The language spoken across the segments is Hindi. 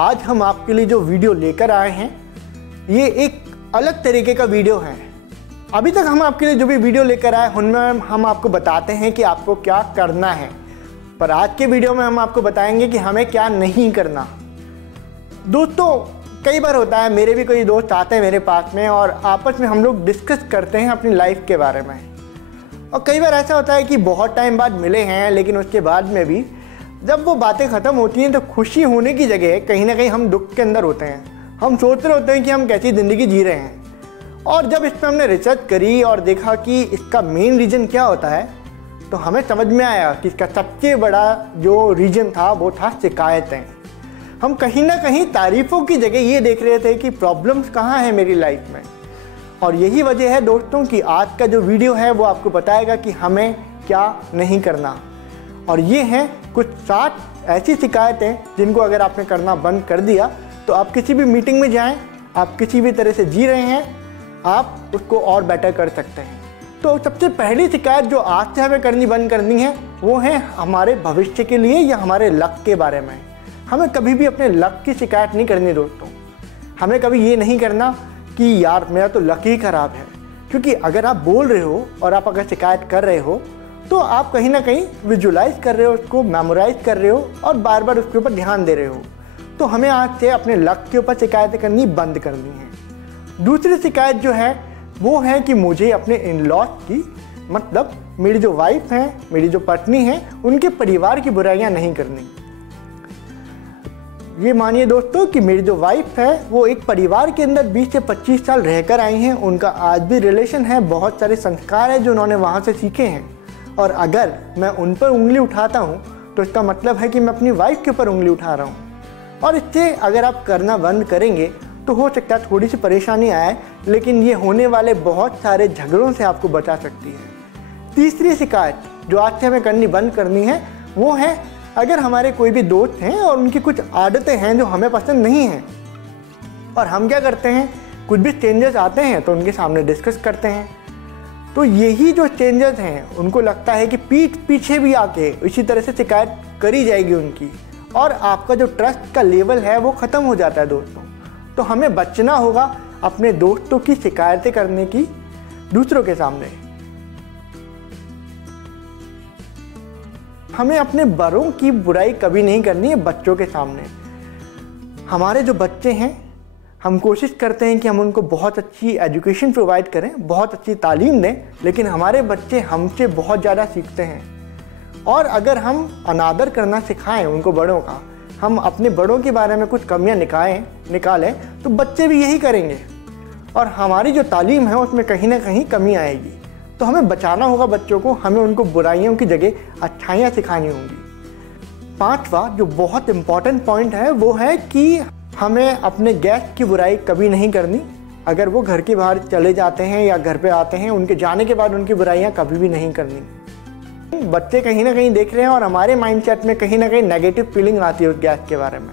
आज हम आपके लिए जो वीडियो लेकर आए हैं ये एक अलग तरीके का वीडियो है। अभी तक हम आपके लिए जो भी वीडियो लेकर आए उनमें हम आपको बताते हैं कि आपको क्या करना है, पर आज के वीडियो में हम आपको बताएंगे कि हमें क्या नहीं करना। दोस्तों, कई बार होता है, मेरे भी कोई दोस्त आते हैं मेरे पास में और आपस में हम लोग डिस्कस करते हैं अपनी लाइफ के बारे में। और कई बार ऐसा होता है कि बहुत टाइम बाद मिले हैं, लेकिन उसके बाद में भी जब वो बातें ख़त्म होती हैं तो खुशी होने की जगह कहीं ना कहीं हम दुख के अंदर होते हैं। हम सोच रहे होते हैं कि हम कैसी ज़िंदगी जी रहे हैं। और जब इस पर हमने रिसर्च करी और देखा कि इसका मेन रीज़न क्या होता है, तो हमें समझ में आया कि इसका सबसे बड़ा जो रीज़न था वो था शिकायतें। हम कहीं ना कहीं तारीफ़ों की जगह ये देख रहे थे कि प्रॉब्लम्स कहाँ हैं मेरी लाइफ में। और यही वजह है दोस्तों कि आज का जो वीडियो है वो आपको बताएगा कि हमें क्या नहीं करना। और ये हैं कुछ 7 ऐसी शिकायतें जिनको अगर आपने करना बंद कर दिया तो आप किसी भी मीटिंग में जाएं, आप किसी भी तरह से जी रहे हैं, आप उसको और बेटर कर सकते हैं। तो सबसे पहली शिकायत जो आज से हमें करनी बंद करनी है वो है हमारे भविष्य के लिए या हमारे लक के बारे में। हमें कभी भी अपने लक की शिकायत नहीं करनी दोस्तों। हमें कभी ये नहीं करना कि यार मेरा तो लक ही ख़राब है, क्योंकि अगर आप बोल रहे हो और आप अगर शिकायत कर रहे हो तो आप कहीं ना कहीं विजुलाइज कर रहे हो, उसको मेमोराइज कर रहे हो और बार बार उसके ऊपर ध्यान दे रहे हो। तो हमें आज से अपने लक के ऊपर शिकायतें करनी बंद करनी है। दूसरी शिकायत जो है वो है कि मुझे अपने इन लॉज की, मतलब मेरी जो वाइफ है, मेरी जो पत्नी है, उनके परिवार की बुराइयां नहीं करनी। ये मानिए दोस्तों कि मेरी जो वाइफ है वो एक परिवार के अंदर 20 से 25 साल रहकर आई हैं। उनका आज भी रिलेशन है, बहुत सारे संस्कार हैं जो उन्होंने वहाँ से सीखे हैं। और अगर मैं उन पर उंगली उठाता हूँ तो इसका मतलब है कि मैं अपनी वाइफ के ऊपर उंगली उठा रहा हूँ। और इससे अगर आप करना बंद करेंगे तो हो सकता है थोड़ी सी परेशानी आए, लेकिन ये होने वाले बहुत सारे झगड़ों से आपको बचा सकती है। तीसरी शिकायत जो आज से हमें करनी बंद करनी है वो है अगर हमारे कोई भी दोस्त हैं और उनकी कुछ आदतें हैं जो हमें पसंद नहीं हैं, और हम क्या करते हैं, कुछ भी स्ट्रेंजर्स आते हैं तो उनके सामने डिस्कस करते हैं। तो यही जो स्ट्रेंजर्स हैं उनको लगता है कि पीठ पीछे भी आके इसी तरह से शिकायत करी जाएगी उनकी, और आपका जो ट्रस्ट का लेवल है वो ख़त्म हो जाता है दोस्तों। तो हमें बचना होगा अपने दोस्तों की शिकायतें करने की दूसरों के सामने। हमें अपने बड़ों की बुराई कभी नहीं करनी है बच्चों के सामने। हमारे जो बच्चे हैं, हम कोशिश करते हैं कि हम उनको बहुत अच्छी एजुकेशन प्रोवाइड करें, बहुत अच्छी तालीम दें, लेकिन हमारे बच्चे हमसे बहुत ज़्यादा सीखते हैं। और अगर हम अनादर करना सिखाएं उनको बड़ों का, हम अपने बड़ों के बारे में कुछ कमियां निकालें तो बच्चे भी यही करेंगे और हमारी जो तालीम है उसमें कहीं ना कहीं कमी आएगी। तो हमें बचाना होगा बच्चों को, हमें उनको बुराइयों की जगह अच्छाइयाँ सिखानी होंगी। 5वां जो बहुत इम्पॉर्टेंट पॉइंट है वो है कि हमें अपने गेस्ट की बुराई कभी नहीं करनी। अगर वो घर के बाहर चले जाते हैं या घर पे आते हैं, उनके जाने के बाद उनकी बुराइयां कभी भी नहीं करनी। बच्चे कहीं ना कहीं देख रहे हैं और हमारे माइंडसेट में कहीं ना कहीं नेगेटिव फीलिंग आती है उस गेस्ट के बारे में।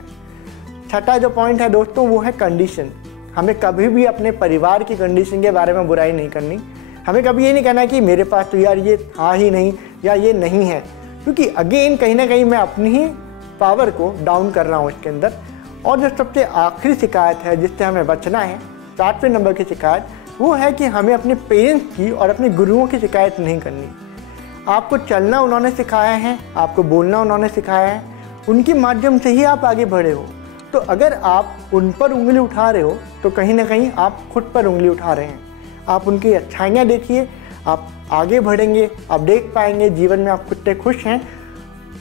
6वां जो पॉइंट है दोस्तों वो है कंडीशन। हमें कभी भी अपने परिवार की कंडीशन के बारे में बुराई नहीं करनी। हमें कभी ये नहीं कहना कि मेरे पास तो यार ये था ही नहीं या ये नहीं है, क्योंकि अगेन कहीं ना कहीं मैं अपनी ही पावर को डाउन कर रहा हूँ इसके अंदर। और जो सबसे आखिरी शिकायत है जिससे हमें बचना है, 7वें नंबर की शिकायत, वो है कि हमें अपने पेरेंट्स की और अपने गुरुओं की शिकायत नहीं करनी। आपको चलना उन्होंने सिखाया है, आपको बोलना उन्होंने सिखाया है, उनके माध्यम से ही आप आगे बढ़े हो। तो अगर आप उन पर उंगली उठा रहे हो तो कहीं ना कहीं आप खुद पर उंगली उठा रहे हैं। आप उनकी अच्छाइयाँ देखिए, आप आगे बढ़ेंगे, आप देख पाएंगे जीवन में आप कितने खुश हैं।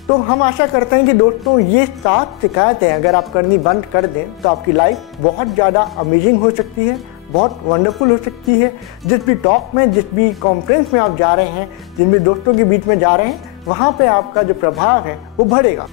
तो हम आशा करते हैं कि दोस्तों ये 7 शिकायतें अगर आप करनी बंद कर दें तो आपकी लाइफ बहुत ज़्यादा अमेजिंग हो सकती है, बहुत वंडरफुल हो सकती है। जिस भी टॉक में, जिस भी कॉन्फ्रेंस में आप जा रहे हैं, जिन भी दोस्तों के बीच में जा रहे हैं, वहाँ पे आपका जो प्रभाव है वो बढ़ेगा।